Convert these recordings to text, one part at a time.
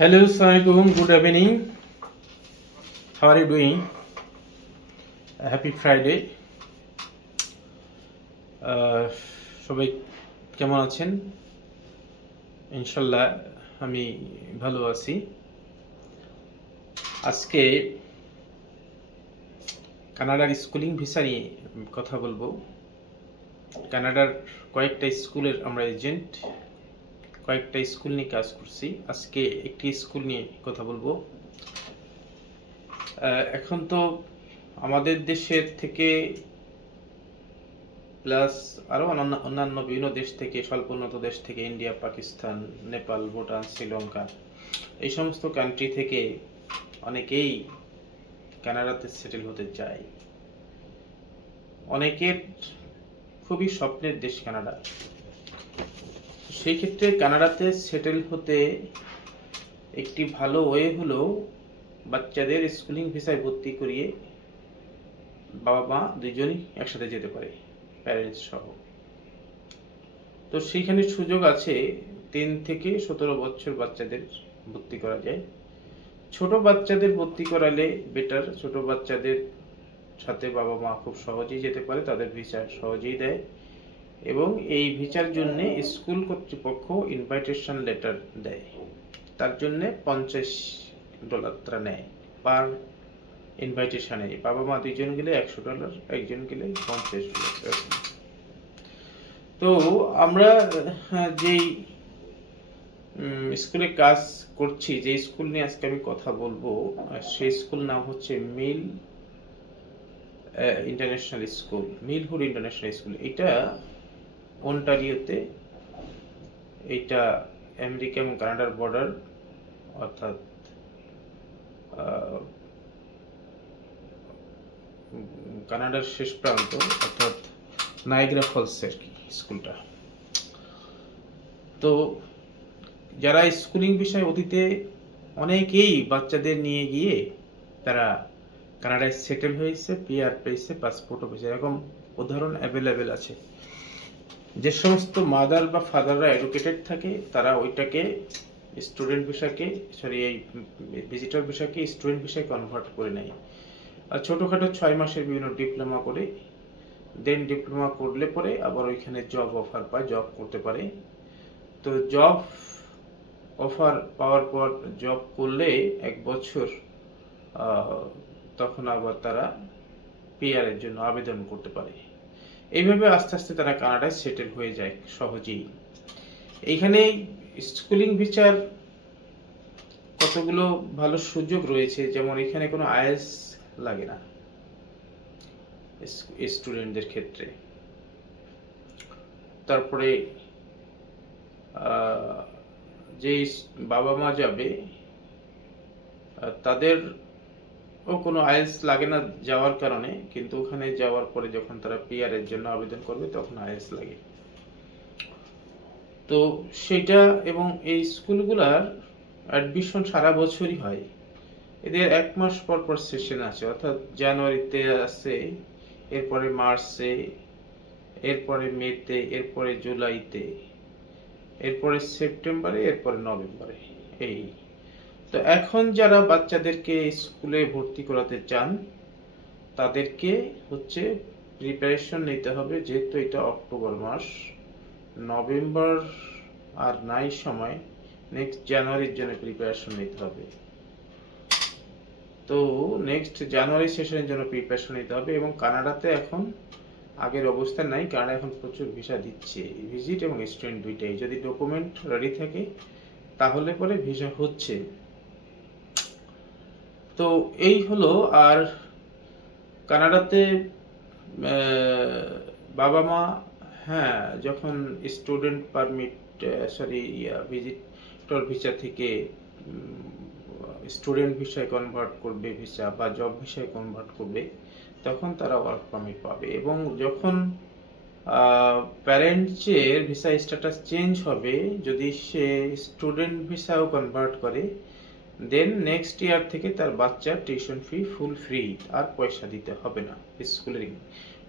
Hello, Assalamualaikum. Good evening. How are you doing? Happy Friday. সবাই কেমন আছেন? ইনশাল্লাহ আমি ভালো আছি। আজকে কানাডার স্কুলিং ভিসা নিয়ে কথা বলবো। কানাডার কয়েকটা স্কুলের আমরা এজেন্ট, কয়েকটা স্কুল নিয়ে কাজ করছি। আজকে একটি স্কুল নিয়ে কথা বলবো। এখন তো আমাদের দেশের থেকে প্লাস আরও অন্যান্য বিভিন্ন দেশ থেকে, স্বল্প উন্নত দেশ থেকে, ইন্ডিয়া, পাকিস্তান, নেপাল, ভুটান, শ্রীলঙ্কা, এই সমস্ত কান্ট্রি থেকে অনেকেই কানাডাতে সেটেল হতে চায়। অনেকের খুবই স্বপ্নের দেশ কানাডা। সেই ক্ষেত্রে কানাডাতে সেটেল হতে একটি ভালো ওয়ে হলো বাচ্চাদের স্কুলিং ভিসায় ভর্তি করিয়ে বাবা মা দুজনই একসাথে যেতে পারে, প্যারেন্টস সহ। তো সেইখানে সুযোগ আছে 3 থেকে 17 বছর বাচ্চাদের ভর্তি করা যায়। ছোট বাচ্চাদের ভর্তি করালে বেটার। ছোট বাচ্চাদের সাথে বাবা মা খুব সহজেই যেতে পারে, তাদের ভিসা সহজেই দেয় এবং এই ভিসার জন্য স্কুল কর্তৃপক্ষ ইনভাইটেশন লেটার দেয়। তার জন্য $50 তারা নেয় পার ইনভাইটেশনে। বাবা মা দুইজন গেলে $100, একজন গেলে $50। তো আমরা যেই স্কুলে কাজ করছি, যে স্কুল নিয়ে আজকে আমি কথা বলবো, সেই স্কুল নাম হচ্ছে মিল ইন্টারন্যাশনাল স্কুল, মিলহুড ইন্টারন্যাশনাল স্কুল। এটা অন্টারিওতে, এটা আমেরিকা এবং কানাডার বর্ডার, অর্থাৎ কানাডার শেষ প্রান্ত, অর্থাৎ নায়াগ্রা ফলস আর কি স্কুলটা। তো যারা স্কুলিং বিষয়ে অতীতে অনেকেই বাচ্চাদের নিয়ে গিয়ে তারা কানাডায় সেটেল হয়েছে, পিআর পেয়েছে, পাসপোর্টও পেয়েছে, এরকম উদাহরণ অ্যাভেলেবেল আছে। যে সমস্ত মাদার বা ফাদাররা এডুকেটেড থাকে তারা ওইটাকে স্টুডেন্ট ভিসাকে, এই ভিজিটর ভিসাকে স্টুডেন্ট ভিসায় কনভার্ট করে নেয়। আর ছোটোখাটো 6 মাসের বিভিন্ন ডিপ্লোমা করে, দেন ডিপ্লোমা করলে পরে আবার ওইখানে জব অফার পায়, জব করতে পারে। তো জব অফার পাওয়ার পর জব করলে 1 বছর, তখন আবার তারা পিআর এর জন্য আবেদন করতে পারে। এইভাবে আস্তে আস্তে তারা কানাডায় সেটেল হয়ে যায় সহজেই। এইখানে স্কুলিং ভিসার কতগুলো ভালো সুযোগ রয়েছে, যেমন এখানে কোনো আইএলটিএস লাগে না স্টুডেন্টদের ক্ষেত্রে। তারপরে যে বাবা মা যাবে তাদেরও কোনো আইএলটিএস লাগে না যাওয়ার কারণে, কিন্তু ওখানে যাওয়ার পরে যখন তারা পিআর এর জন্য আবেদন করবে তখন আইএলটিএস লাগে। তো সেটা, এবং এই স্কুলগুলার অ্যাডমিশন সারা বছরই হয়। এদের 1 মাস পর পর সেশন আছে, অর্থাৎ জানুয়ারিতে আছে, এরপরে মার্চে, এরপরে মেতে, এরপরে জুলাইতে, এরপরে সেপ্টেম্বরে, এরপরে নভেম্বরে। এই তো এখন যারা বাচ্চাদেরকে স্কুলে ভর্তি করাতে চান তাদেরকে হচ্ছে প্রিপারেশন নিতে হবে, যেহেতু এটা অক্টোবর মাস, নভেম্বর আর নাই সময়, নেক্সট জানুয়ারির জন্য প্রিপারেশন নিতে হবে। তো নেক্সট জানুয়ারি সেশনের জন্য প্রিপারেশন নিতে হবে। এবং কানাডাতে এখন আগের অবস্থা নাই, কানাডা এখন প্রচুর ভিসা দিচ্ছে, ভিজিট এবং স্টুডেন্ট দুইটাই। যদি ডকুমেন্ট রেডি থাকে তাহলে পরে ভিসা হচ্ছে। তো এই হলো। আর কানাডাতে বাবা মা, হ্যাঁ, যখন স্টুডেন্ট পারমিট, ভিজিটর ভিসা থেকে স্টুডেন্ট ভিসায় কনভার্ট করবে ভিসা, বা জব ভিসায় কনভার্ট করবে, তখন তারা ওয়ার্ক পারমিট পাবে। এবং যখন প্যারেন্টসের ভিসা স্ট্যাটাস চেঞ্জ হবে, যদি সে স্টুডেন্ট ভিসাও কনভার্ট করে, দেন নেক্সট ইয়ার থেকে তার বাচ্চার টিউশন ফি ফুল ফ্রি, আর পয়সা দিতে হবে না স্কুলে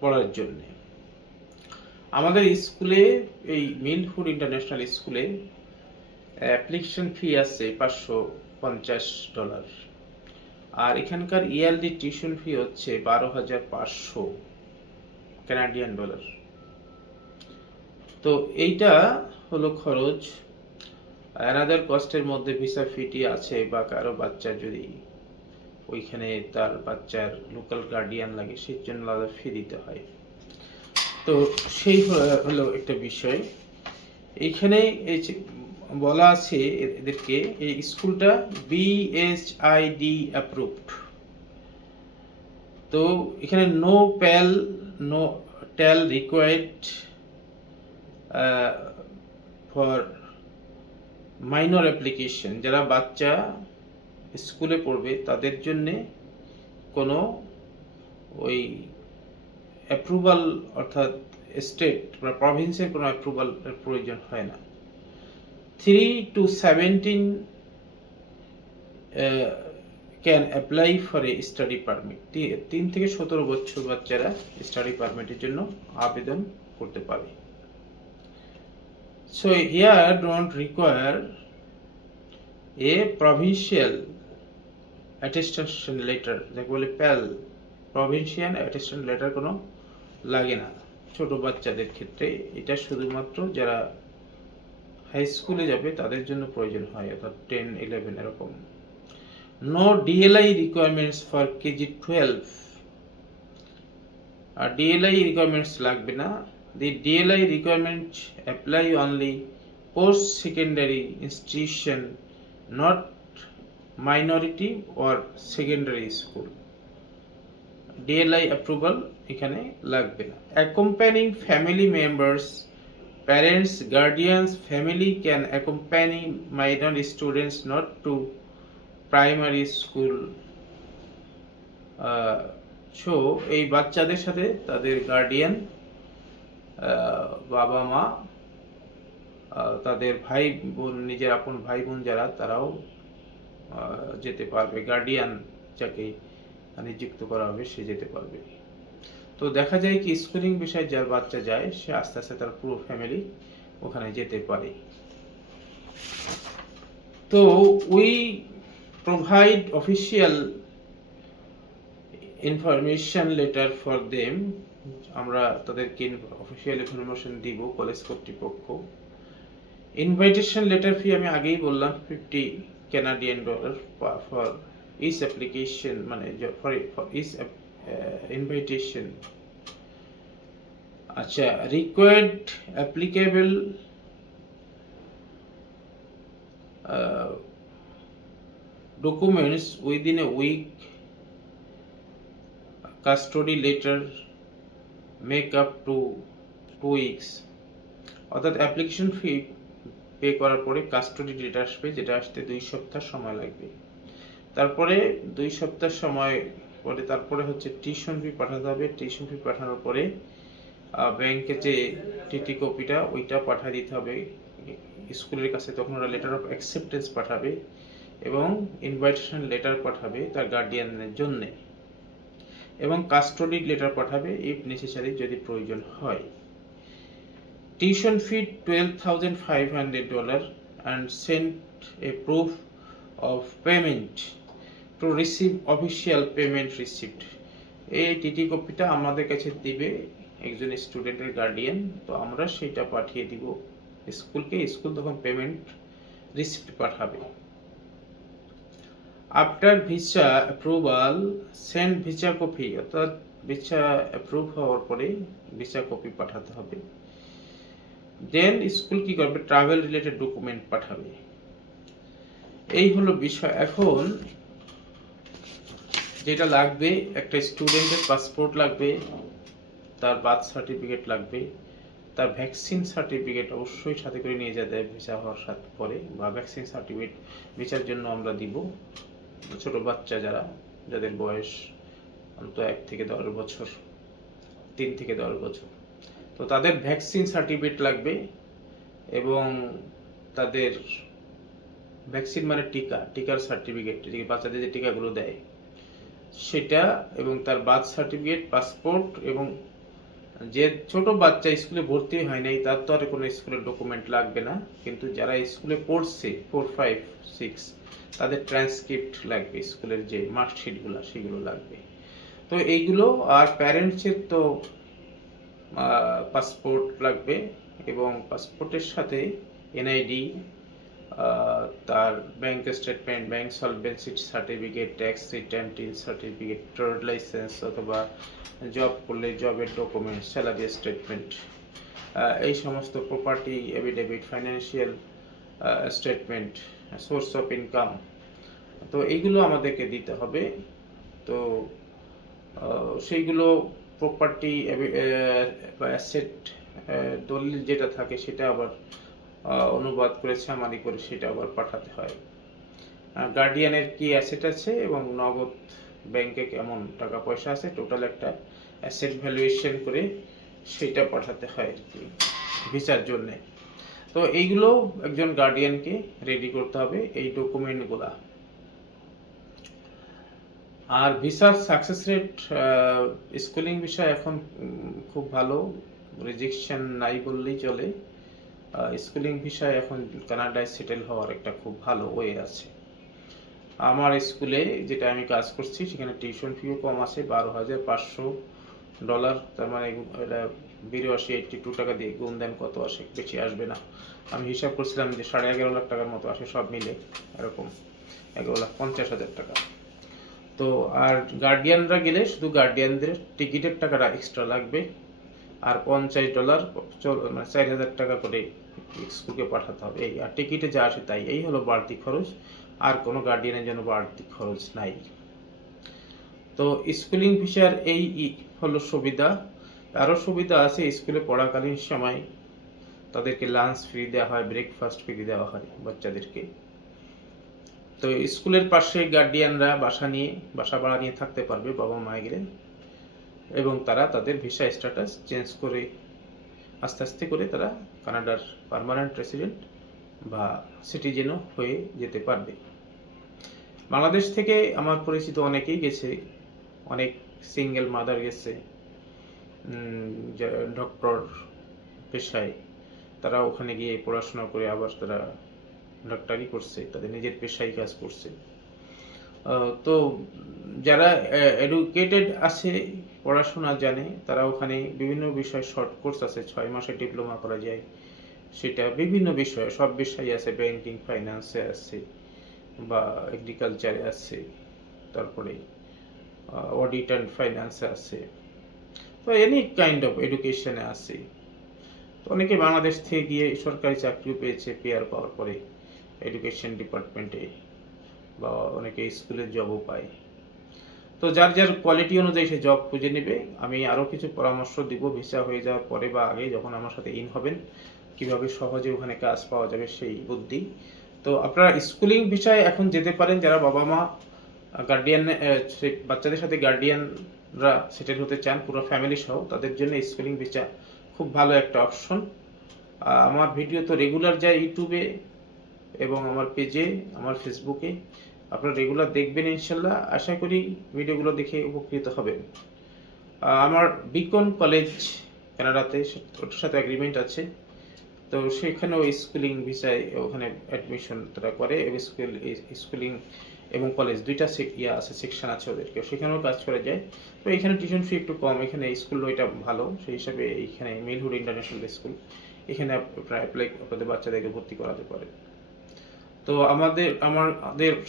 পড়ার জন্য। আমাদের স্কুলে, এই মিলহুড ইন্টারন্যাশনাল স্কুলে অ্যাপ্লিকেশন ফি আছে $550, আর এখানকার ইয়ারলি টিউশন ফি হচ্ছে $12,500 তো এইটা হলো খরচ। অ্যানাদার কস্টের মধ্যে ভিসা ফিটি আছে, বা কারো বাচ্চা যদি ওইখানে তার বাচ্চার লোকাল গার্ডিয়ান লাগে সেই জন্য আলাদা ফি দিতে হয়। তো সেই হলো একটা বিষয়। এইখানে এই যে বলা আছে এদেরকে, এই স্কুলটা BSID অ্যাপ্রুভড। তো এখানে no pal no tell required for minor application. যারা বাচ্চা স্কুলে পড়বে তাদের জন্য কোনো ওই অ্যাপ্রুভাল অর্থাৎ স্টেট বা প্রভিন্সের কোনো অ্যাপ্রুভালের প্রয়োজন হয় না। 3 to 17 can apply for a study permit. 3 থেকে 17 বছর বাচ্চারা স্টাডি পারমিটের জন্য আবেদন করতে পারে। So here don't require a provincial attestation letter, যাকে বলে প্যাল, প্রভিন্সিয়াল অ্যাটেস্টেশন লেটার কোনো লাগে না ছোট বাচ্চাদের ক্ষেত্রে। এটা শুধুমাত্র যারা হাই স্কুলে যাবে তাদের জন্য প্রয়োজন হয়, অর্থাৎ 10, 11 এরকম। No DLI requirements for KG-12। আর DLI রিকোয়ারমেন্টস লাগবে না। The DLI requirement apply only post secondary institution, not minority or secondary school. DLI approval এখানে লাগবে না। Accompanying family members, parents, guardians, family can accompany minor students not to primary school. So এই বাচ্চাদের সাথে তাদের guardian, বাবা মা, তাদের ভাই বোন, নিজের আপন ভাই বোন যারা, তারাও যেতে পারবে। গার্ডিয়ান যাকে নিযুক্ত করা হবে সে যেতে পারবে। তো দেখা যায় কি স্কুলিং বিষয়ে যার বাচ্চা যায় সে আস্তে আস্তে তার পুরো ফ্যামিলি ওখানে যেতে পারে। তো we provide official information letter for them. আমরা তাদেরকে অফিসিয়াল ইনফরমেশন দিব কলেজ কর্তৃপক্ষ। ইনভাইটেশন লেটার ফি আমি আগেই বললাম $50 ফর ইচ অ্যাপ্লিকেশন, মানে ফর ইচ invitation. আচ্ছা, required applicable documents within a week, custody letter make up to 2 weeks। অর্থাৎ অ্যাপ্লিকেশন ফি পে করার পরে কাস্টডি ডেটা আসবে, যেটা আসতে 2 সপ্তাহ সময় লাগবে। তারপরে 2 সপ্তাহ সময় পরে তারপরে হচ্ছে টিউশন ফি পাঠাতে হবে। টিউশন ফি পাঠানোর পরে ব্যাংকে যে টিটি কপিটা ওইটা পাঠিয়ে দিতে হবে স্কুলের কাছে। তখন ওরা লেটার অফ অ্যাকসেপ্টেন্স পাঠাবে এবং ইনভাইটেশন লেটার পাঠাবে তার গার্ডিয়ানের জন্য, এবং কাস্টডি লেটার পাঠাবে ইফ নেসেসারি, যদি প্রয়োজন হয়। Tuition fee $12,500 and send a proof of payment to receive official payment receipt। এই টিটি কপিটা আমাদের কাছে দিবে একজন স্টুডেন্টের গার্ডিয়ান, তো আমরা সেটা পাঠিয়ে দিব স্কুলকে। স্কুল তখন পেমেন্ট রিসিপ্ট পাঠাবে। After visa approval send visa copy, অর্থাৎ ভিসা অ্যাপ্রুভ হওয়ার পরে ভিসা কপি পাঠাতে হবে। দেন স্কুল কি করবে, ট্রাভেল রিলেটেড ডকুমেন্ট পাঠাবে। এই হলো বিষয়। এখন যেটা লাগবে, একটা স্টুডেন্টের পাসপোর্ট লাগবে, তার বার্থ সার্টিফিকেট লাগবে, তার ভ্যাকসিন সার্টিফিকেট অবশ্যই সাথে করে নিয়ে যেতে হবে ভিসা হওয়ার সাথে পরে, বা ভ্যাকসিন সার্টিফিকেট ভিসার জন্য আমরা দিব। ছোট বাচ্চা যাদের বয়স অন্তত 1 থেকে 10 বছর, 3 থেকে 10 বছর, তো তাদের ভ্যাকসিন সার্টিফিকেট লাগবে, এবং তাদের ভ্যাকসিন মানে টিকার সার্টিফিকেট, যে বাচ্চাদের যে টিকাগুলো দেয় সেটা, এবং তার বার্থ সার্টিফিকেট, পাসপোর্ট এবং যে ছোট বাচ্চা স্কুলে ভর্তি হয় নাই তার তো আর কোনো স্কুলের ডকুমেন্ট লাগবে না, কিন্তু যারা স্কুলে পড়ছে 4, 5, 6 তাদের ট্রান্সক্রিপ্ট লাগবে, স্কুলের যে মার্কশিটগুলো সেগুলো লাগবে। তো এইগুলো আর প্যারেন্টসের তো পাসপোর্ট লাগবে, এবং পাসপোর্টের সাথে এনআইডি, তার bank statement, bank solvency certificate, tax return certificate, trade licence, অথবা জব করলে জবের ডকুমেন্ট, স্যালারি স্টেটমেন্ট, এই সমস্ত property affidavit, financial statement, source of income, তো এইগুলো আমাদেরকে দিতে হবে। তো সেইগুলো প্রপার্টি বা অ্যাসেট দলিল যেটা থাকে সেটা আবার অনুবাদ করে সামারি করে সেটা আবার পাঠাতে হয়। গার্ডিয়ানের কি অ্যাসেট আছে এবং নগদ ব্যাংকে কেমন টাকা পয়সা আছে, টোটাল একটা অ্যাসেট ভ্যালুয়েশন করে সেটা পাঠাতে হয় আর কি ভিসার জন্য। তো এইগুলো একজন গার্ডিয়ানকে রেডি করতে হবে, এই ডকুমেন্টগুলা। আর ভিসার সাকসেস রেট স্কুলিং বিষয় এখন খুব ভালো, রিজেকশন নাই বললেই চলে। স্কুলিং বিষয় এখন কানাডায় সেটেল হওয়ার একটা খুব ভালো ওয়ে আছে। আমার স্কুলে যেটা আমি কাজ করছি সেখানে টিউশন ফিও কম আছে, $12,500, তার মানে এটা 82 টাকা দিয়ে গুণ দেন কত আসে, বেশি আসবে না। আমি হিসাব করছিলাম যে 11.5 লাখ টাকার মতো আসে সব মিলে, এরকম 11,50,000 টাকা। তো আর গার্ডিয়ানরা গেলে শুধু গার্ডিয়ানদের টিকিটের টাকাটা এক্সট্রা লাগবে, আর $50 মানে 4,000 টাকা করে স্কুলকে পাঠাতে হবে। এই আর টিকিটে যা আসে তাই, এই হলো বাড়তি খরচ, আর কোনো গার্ডিয়ানের জন্য বাড়তি খরচ নাই। তো স্কুলিং ভিসার এই হলো সুবিধা। আরও সুবিধা আছে, স্কুলে পড়াকালীন সময় তাদেরকে লাঞ্চ ফ্রি দেওয়া হয়, ব্রেকফাস্ট ফ্রি দেওয়া হয় বাচ্চাদেরকে। তো স্কুলের পাশে গার্ডিয়ানরা বাসা ভাড়া নিয়ে থাকতে পারবে বাবা মা গেলে, এবং তারা তাদের ভিসা স্ট্যাটাস চেঞ্জ করে আস্তে আস্তে করে তারা কানাডার পার্মানেন্ট রেসিডেন্ট বা সিটিজেনও হয়ে যেতে পারবে। বাংলাদেশ থেকে আমার পরিচিত অনেকেই গেছে, অনেক সিঙ্গেল মাদার গেছে ডক্টর পেশায়, তারা ওখানে গিয়ে পড়াশোনা করে আবার তারা ডাক্তারি করছে, তাদের নিজের পেশায় কাজ করছে। তো যারা এডুকেটেড আছে, পড়াশোনা জানে, তারা ওখানে বিভিন্ন বিষয় শর্ট কোর্স আছে, 6 মাসের ডিপ্লোমা করা যায়, সেটা বিভিন্ন বিষয়ে, সব বিষয় আছে, ব্যাংকিং ফাইন্যান্সে আছে বা এগ্রিকালচারে আছে, তারপরে অডিট অ্যান্ড ফাইন্যান্সে আছে, তো এনি কাইন্ড অফ এডুকেশনে আছে। তো অনেকে বাংলাদেশ থেকে গিয়ে সরকারি চাকরিও পেয়েছে পেয়ার পাওয়ার পরে এডুকেশন ডিপার্টমেন্টে, বা অনেকে স্কুলের জবও পায়। তো যার যার কোয়ালিটি অনুযায়ী সে জব খুঁজে নেবে। আমি আরও কিছু পরামর্শ দিব ভিসা হয়ে যাওয়ার পরে বা আগে, যখন আমার সাথে ইন হবেন, কিভাবে সহজে ওখানে কাজ পাওয়া যাবে সেই বুদ্ধি। তো আপনারা স্কুলিং বিষয়ে এখন যেতে পারেন, যারা বাবা মা গার্ডিয়ান বাচ্চাদের সাথে গার্ডিয়ানরা সেটেল হতে চান পুরো ফ্যামিলি সহ, তাদের জন্য স্কুলিং ভিসা খুব ভালো একটা অপশন। আমার ভিডিও তো রেগুলার যায় ইউটিউবে এবং আমার পেজে, আমার ফেসবুকে, আপনারা রেগুলার দেখবেন ইনশাল্লাহ। আশা করি ভিডিওগুলো দেখে উপকৃত হবেন। আমার বিকন কলেজ কানাডাতে, ওটার সাথে এগ্রিমেন্ট আছে, তো সেখানেও স্কুলিং ভিসায় ওখানে অ্যাডমিশন তারা করে, স্কুলিং এবং কলেজ দুইটা আছে, সেকশন আছে ওদেরকে, সেখানেও কাজ করা যায়। তো এখানে টিউশন ফি একটু কম, এখানে স্কুল ওইটা ভালো, সেই হিসাবে এইখানে মিলহুড ইন্টারন্যাশনাল স্কুল, এখানে আপনারা অ্যাপ্লাই আপনাদের বাচ্চাদেরকে ভর্তি করাতে পারেন। তো আমাদের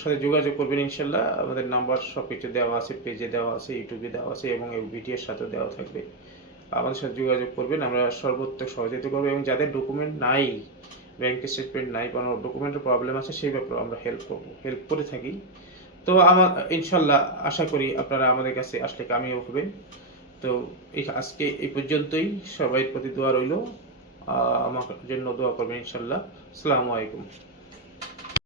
সাথে যোগাযোগ করবেন ইনশাল্লাহ। আমাদের নাম্বার সব কিছু দেওয়া আছে, পেজে দেওয়া আছে, ইউটিউবে দেওয়া আছে, এবং এই ভিডিওর সাথে দেওয়া থাকবে। আমাদের সাথে যোগাযোগ করবেন, আমরা সর্বোত্তম সহযোগিতা করবো। এবং যাদের ডকুমেন্ট নাই, ব্যাংক স্টেটমেন্ট নাই, কোনো ডকুমেন্টের প্রবলেম আছে, সেই ব্যাপারে আমরা হেল্প করে থাকি। তো আমার ইনশাল্লাহ আশা করি আপনারা আমাদের কাছে আসলে কামিয়াব হবেন। তো আজকে এই পর্যন্তই, সবাই প্রতি দোয়া রইল, আমার জন্য দোয়া করবেন ইনশাল্লাহ। আসসালামু আলাইকুম।